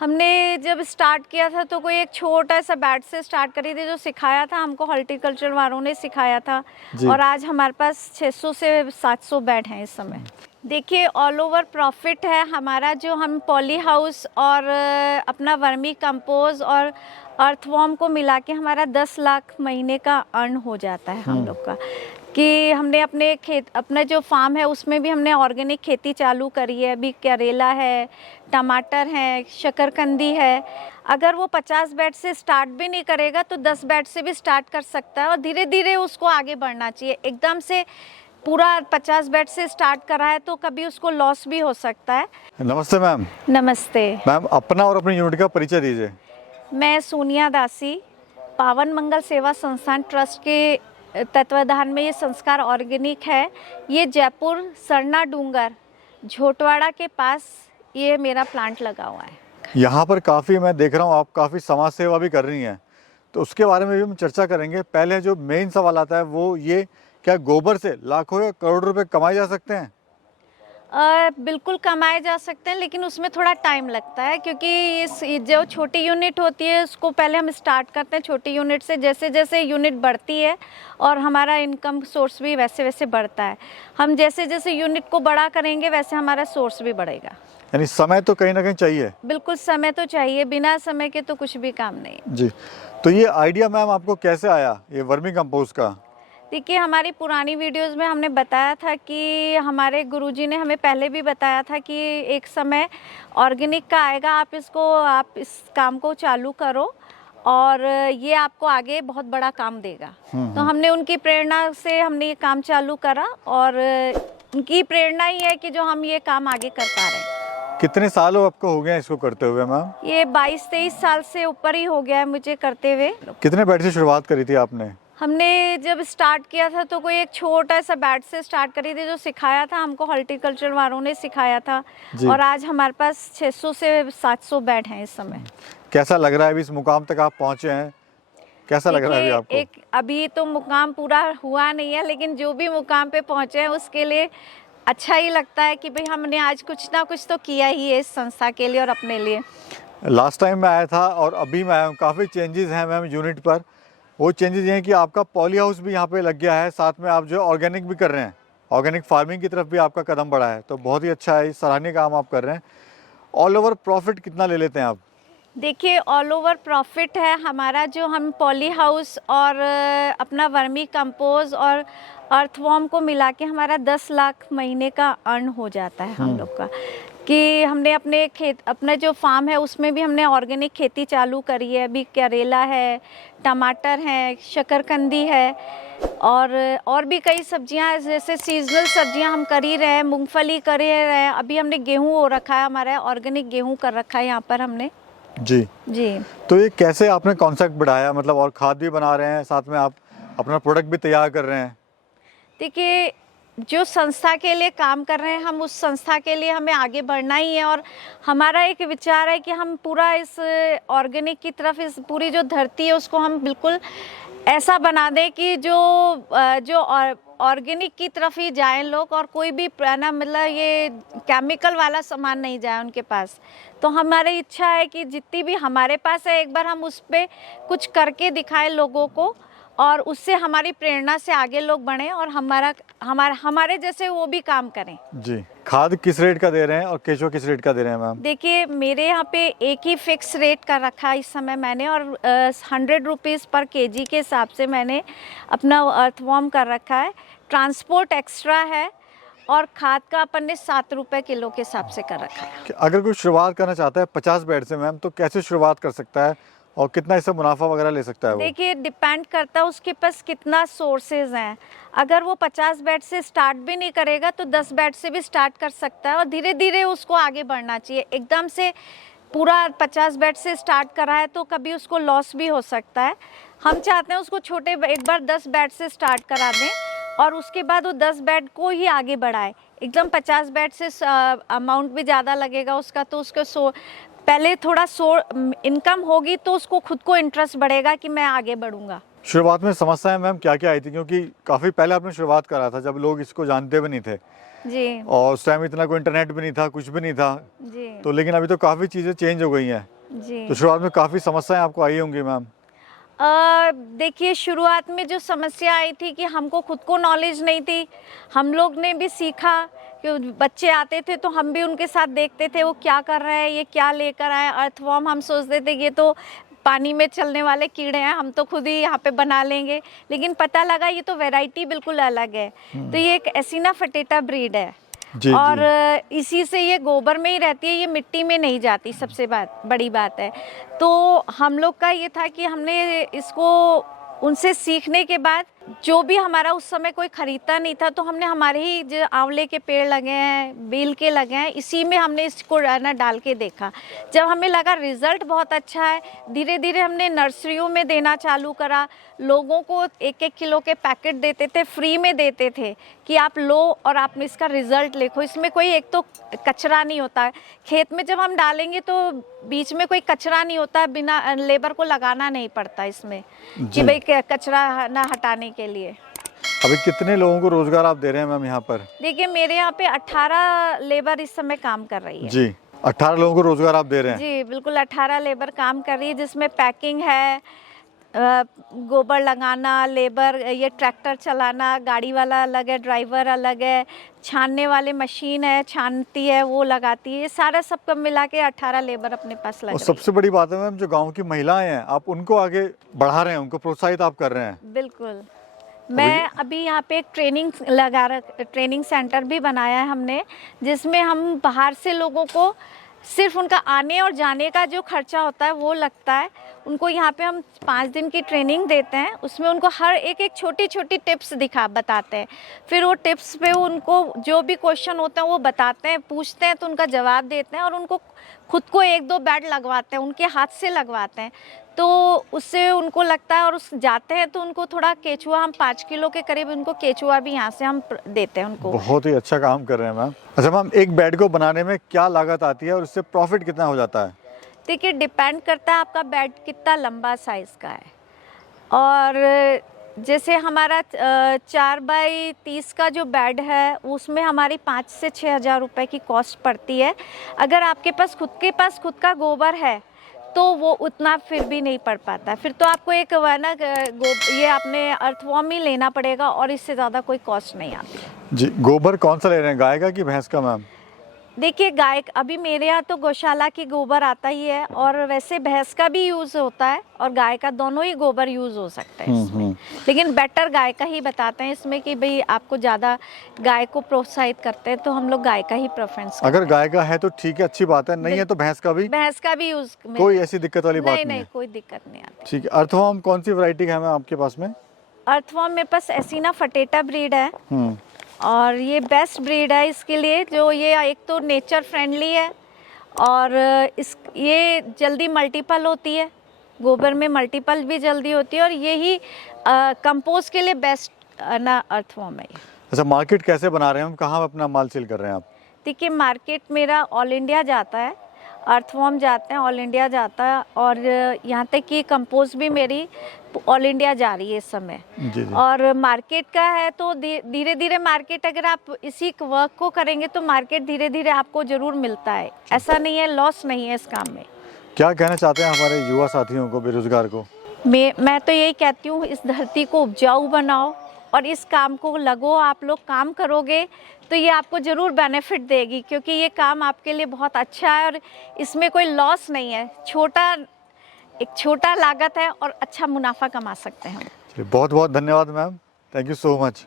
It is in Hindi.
हमने जब स्टार्ट किया था तो कोई एक छोटा सा बैट से स्टार्ट करी थी, जो सिखाया था हमको हॉर्टिकल्चर वालों ने सिखाया था। और आज हमारे पास 600 से 700 बैट हैं इस समय। देखिए, ऑल ओवर प्रॉफिट है हमारा। जो हम पॉली हाउस और अपना वर्मी कंपोज और अर्थवॉर्म को मिला के हमारा 10 लाख महीने का अर्न हो जाता है हम लोग का। कि हमने अपना जो फार्म है उसमें भी हमने ऑर्गेनिक खेती चालू करी है। अभी करेला है, टमाटर है, शकरकंदी है। अगर वो 50 बैट से स्टार्ट भी नहीं करेगा तो 10 बैट से भी स्टार्ट कर सकता है और धीरे धीरे उसको आगे बढ़ना चाहिए। एकदम से पूरा 50 बैट से स्टार्ट करा है तो कभी उसको लॉस भी हो सकता है। नमस्ते मैम। नमस्ते मैम, अपना और अपनी यूनिट का परिचय दीजिए। मैं सोनिया दासी, पावन मंगल सेवा संस्थान ट्रस्ट के तत्वाधान में ये संस्कार ऑर्गेनिक है। ये जयपुर सरना डूंगर झोटवाड़ा के पास ये मेरा प्लांट लगा हुआ है। यहाँ पर काफ़ी मैं देख रहा हूँ आप काफ़ी समाज सेवा भी कर रही हैं, तो उसके बारे में भी हम चर्चा करेंगे। पहले जो मेन सवाल आता है वो ये, क्या गोबर से लाखों या करोड़ों रुपए कमाए जा सकते हैं? बिल्कुल कमाए जा सकते हैं, लेकिन उसमें थोड़ा टाइम लगता है। क्योंकि जो छोटी यूनिट होती है उसको पहले हम स्टार्ट करते हैं छोटी यूनिट से। जैसे जैसे यूनिट बढ़ती है और हमारा इनकम सोर्स भी वैसे वैसे बढ़ता है। हम जैसे जैसे यूनिट को बड़ा करेंगे वैसे हमारा सोर्स भी बढ़ेगा। यानी समय तो कहीं ना कहीं चाहिए। बिल्कुल, समय तो चाहिए। बिना समय के तो कुछ भी काम नहीं। जी, तो ये आइडिया मैम आपको कैसे आया, ये वर्मी कंपोस्ट का? देखिए, हमारी पुरानी वीडियोस में हमने बताया था कि हमारे गुरुजी ने हमें पहले भी बताया था कि एक समय ऑर्गेनिक का आएगा, आप इस काम को चालू करो और ये आपको आगे बहुत बड़ा काम देगा। तो हमने उनकी प्रेरणा से हमने ये काम चालू करा और उनकी प्रेरणा ही है कि जो हम ये काम आगे कर पा रहे हैं। कितने साल आपको हो गए इसको करते हुए मैम? ये 22-23 साल से ऊपर ही हो गया है मुझे करते हुए। कितने बैट से शुरुआत करी थी आपने? हमने जब स्टार्ट किया था तो कोई एक छोटा सा बैट से स्टार्ट करी थी, जो सिखाया था हमको हॉर्टिकल्चर वालों ने सिखाया था। और आज हमारे पास 600 से 700 बैट हैं इस समय। कैसा लग रहा है अभी इस मुकाम तक आप पहुंचे हैं? कैसा लग रहा है अभी आपको? अभी तो मुकाम पूरा हुआ नहीं है, लेकिन जो भी मुकाम पे पहुंचे हैं उसके लिए अच्छा ही लगता है कि भाई हमने आज कुछ ना कुछ तो किया ही है इस संस्था के लिए और अपने लिए। लास्ट टाइम मैं आया था और अभी मैं आया हूँ, काफ़ी चेंजेस हैं मैम यूनिट पर। वो चेंजेस ये हैं कि आपका पॉली हाउस भी यहाँ पे लग गया है, साथ में आप जो ऑर्गेनिक भी कर रहे हैं, ऑर्गेनिक फार्मिंग की तरफ भी आपका कदम बढ़ा है, तो बहुत ही अच्छा है, सराहनीय काम आप कर रहे हैं। ऑल ओवर प्रॉफिट कितना ले लेते हैं आप? देखिए, ऑल ओवर प्रॉफिट है हमारा। जो हम पॉली हाउस और अपना वर्मी कंपोज और अर्थवॉर्म को मिला के हमारा 10 लाख महीने का अर्न हो जाता है हम लोग का। कि हमने अपना जो फार्म है उसमें भी हमने ऑर्गेनिक खेती चालू करी है। अभी करेला है, टमाटर है, शकरकंदी है और भी कई सब्जियां, जैसे सीजनल सब्जियां हम कर ही रहे हैं। मूंगफली कर ही रहे हैं। अभी हमने गेहूं हो रखा है, हमारा ऑर्गेनिक गेहूं कर रखा है यहाँ पर हमने। जी जी। तो ये कैसे आपने कॉन्सेप्ट बढ़ाया, मतलब और खाद भी बना रहे हैं, साथ में आप अपना प्रोडक्ट भी तैयार कर रहे हैं? देखिए, जो संस्था के लिए काम कर रहे हैं हम, उस संस्था के लिए हमें आगे बढ़ना ही है। और हमारा एक विचार है कि हम पूरा इस ऑर्गेनिक की तरफ, इस पूरी जो धरती है उसको हम बिल्कुल ऐसा बना दें कि जो ऑर्गेनिक की तरफ ही जाएं लोग, और कोई भी ना मतलब ये केमिकल वाला सामान नहीं जाए उनके पास। तो हमारी इच्छा है कि जितनी भी हमारे पास है एक बार हम उस पर कुछ करके दिखाएं लोगों को, और उससे हमारी प्रेरणा से आगे लोग बढ़ें और हमारे जैसे वो भी काम करें। जी, खाद किस रेट का दे रहे हैं और केचुआ किस रेट का दे रहे हैं मैम? देखिए, मेरे यहाँ पे एक ही फिक्स रेट का रखा है इस समय मैंने, और 100 रुपीज़ पर केजी के हिसाब से मैंने अपना अर्थवॉर्म कर रखा है। ट्रांसपोर्ट एक्स्ट्रा है और खाद का अपन ने 7 रुपये किलो के हिसाब से कर रखा है। अगर कोई शुरुआत करना चाहता है 50 बैट से मैम, तो कैसे शुरुआत कर सकता है और कितना इससे मुनाफा वगैरह ले सकता है वो? देखिए, डिपेंड करता है उसके पास कितना सोर्सेज हैं। अगर वो 50 बैट से स्टार्ट भी नहीं करेगा तो 10 बैट से भी स्टार्ट कर सकता है और धीरे धीरे उसको आगे बढ़ना चाहिए। एकदम से पूरा 50 बैट से स्टार्ट करा है तो कभी उसको लॉस भी हो सकता है। हम चाहते हैं उसको छोटे, एक बार 10 बैट से स्टार्ट करा दें और उसके बाद वो 10 बैट को ही आगे बढ़ाए। एकदम 50 बैट से अमाउंट भी ज़्यादा लगेगा उसका, तो उसको पहले थोड़ा इनकम होगी तो उसको खुद को इंटरेस्ट बढ़ेगा कि मैं आगे बढ़ूंगा। शुरुआत में समस्याएं मैम क्या क्या आई थी, क्योंकि काफ़ी पहले आपने शुरुआत करा था जब लोग इसको जानते भी नहीं थे, जी और उस टाइम इतना कोई इंटरनेट भी नहीं था, कुछ भी नहीं था। जी तो लेकिन अभी तो काफ़ी चीज़ें चेंज हो गई हैं। जी। तो शुरुआत में काफ़ी समस्याएं आपको आई होंगी मैम। देखिए, शुरुआत में जो समस्या आई थी कि हमको खुद को नॉलेज नहीं थी। हम लोग ने भी सीखा कि बच्चे आते थे तो हम भी उनके साथ देखते थे वो क्या कर रहे हैं, ये क्या लेकर आए। अर्थवॉर्म हम सोचते थे ये तो पानी में चलने वाले कीड़े हैं, हम तो खुद ही यहाँ पे बना लेंगे। लेकिन पता लगा ये तो वैरायटी बिल्कुल अलग है। तो ये एक एसिना फटेटा ब्रीड है जी और जी। इसी से ये गोबर में ही रहती है, ये मिट्टी में नहीं जाती। सबसे बड़ी बात है। तो हम लोग का ये था कि हमने इसको उनसे सीखने के बाद जो भी हमारा उस समय कोई खरीदता नहीं था तो हमने हमारे ही जो आंवले के पेड़ लगे हैं, बेल के लगे हैं, इसी में हमने इसको ना डाल के देखा। जब हमें लगा रिजल्ट बहुत अच्छा है, धीरे धीरे हमने नर्सरियों में देना चालू करा। लोगों को 1-1 किलो के पैकेट देते थे, फ्री में देते थे कि आप लो और आप इसका रिजल्ट देखो। इसमें कोई एक तो कचरा नहीं होता है। खेत में जब हम डालेंगे तो बीच में कोई कचरा नहीं होता, बिना लेबर को लगाना नहीं पड़ता इसमें कि भाई कचरा ना हटाने के लिए। अभी कितने लोगों को रोजगार आप दे रहे हैं मैम यहाँ पर? देखिए, मेरे यहाँ पे 18 लेबर इस समय काम कर रही है। जी, 18 लोगों को रोजगार आप दे रहे हैं? जी बिल्कुल, 18 लेबर काम कर रही है, जिसमें पैकिंग है, गोबर लगाना, लेबर, ये ट्रैक्टर चलाना, गाड़ी वाला अलग है, ड्राइवर अलग है, छानने वाले मशीन है, छानती है, वो लगाती है। ये सारा सब मिला के 18 लेबर अपने पास लग और रही सबसे बड़ी बात है मैम, जो गांव की महिलाएं हैं आप उनको आगे बढ़ा रहे हैं, उनको प्रोत्साहित आप कर रहे हैं। है। बिल्कुल। मैं अभी यहाँ पे एक ट्रेनिंग सेंटर भी बनाया है हमने, जिसमें हम बाहर से लोगों को सिर्फ उनका आने और जाने का जो खर्चा होता है वो लगता है। उनको यहाँ पे हम 5 दिन की ट्रेनिंग देते हैं, उसमें उनको हर एक छोटी छोटी टिप्स बताते हैं। फिर वो टिप्स पे उनको जो भी क्वेश्चन होते हैं वो बताते हैं, पूछते हैं तो उनका जवाब देते हैं और उनको खुद को 1-2 बेड लगवाते हैं, उनके हाथ से लगवाते हैं। तो उससे उनको लगता है और उस जाते हैं तो उनको थोड़ा केचुआ, हम 5 किलो के करीब उनको केचुआ भी यहाँ से हम देते हैं उनको। बहुत ही अच्छा काम कर रहे हैं मैम। अच्छा मैम, एक बेड को बनाने में क्या लागत आती है और उससे प्रॉफिट कितना हो जाता है? देखिए, डिपेंड करता है आपका बेड कितना लंबा साइज़ का है। और जैसे हमारा 4x30 का जो बेड है उसमें हमारी 5 से 6 हज़ार रुपये की कॉस्ट पड़ती है। अगर आपके पास खुद का गोबर है तो वो उतना फिर भी नहीं पड़ पाता। फिर तो आपको एक ना ये आपने अर्थवॉर्म ही लेना पड़ेगा और इससे ज़्यादा कोई कॉस्ट नहीं आती। जी, गोबर कौन सा ले रहे हैं, गाय का कि भैंस का मैम? देखिए, गाय अभी मेरे यहाँ तो गौशाला की गोबर आता ही है और वैसे भैंस का भी यूज़ होता है और गाय का, दोनों ही गोबर यूज़ हो सकता है इसमें। लेकिन बेटर गाय का ही बताते हैं इसमें कि भाई आपको ज़्यादा गाय को प्रोत्साहित करते हैं तो हम लोग गाय का ही प्रेफरेंस करते हैं। अगर गाय का है तो ठीक है, अच्छी बात है, नहीं है तो भैंस का भी यूज़, कोई ऐसी दिक्कत वाली बात नहीं है? कोई दिक्कत नहीं आती। ठीक है। अर्थवॉर्म कौन सी वैरायटी है मैम आपके पास में? अर्थवॉर्म मेरे पास एसिना फटेटा ब्रीड है और ये बेस्ट ब्रीड है इसके लिए। जो ये एक तो नेचर फ्रेंडली है और ये जल्दी मल्टीपल होती है, गोबर में मल्टीपल भी जल्दी होती है और यही कंपोस्ट के लिए बेस्ट ना अर्थवॉर्म है। अच्छा, मार्केट कैसे बना रहे हैं हम, कहाँ अपना माल सेल कर रहे हैं आप? देखिए, मार्केट मेरा ऑल इंडिया जाता है, अर्थवॉर्म जाते हैं, ऑल इंडिया जाता है और यहाँ तक कि कंपोस्ट भी मेरी ऑल इंडिया जा रही है इस समय। जी जी। और मार्केट का है तो धीरे धीरे मार्केट, अगर आप इसी वर्क को करेंगे तो मार्केट धीरे धीरे आपको ज़रूर मिलता है। ऐसा नहीं है, लॉस नहीं है इस काम में। क्या कहना चाहते हैं हमारे युवा साथियों को, बेरोजगार को? मैं तो यही कहती हूँ, इस धरती को उपजाऊ बनाओ और इस काम को लगो। आप लोग काम करोगे तो ये आपको ज़रूर बेनिफिट देगी, क्योंकि ये काम आपके लिए बहुत अच्छा है और इसमें कोई लॉस नहीं है। एक छोटा लागत है और अच्छा मुनाफा कमा सकते हैं हम। बहुत बहुत धन्यवाद ma'am, thank you so much.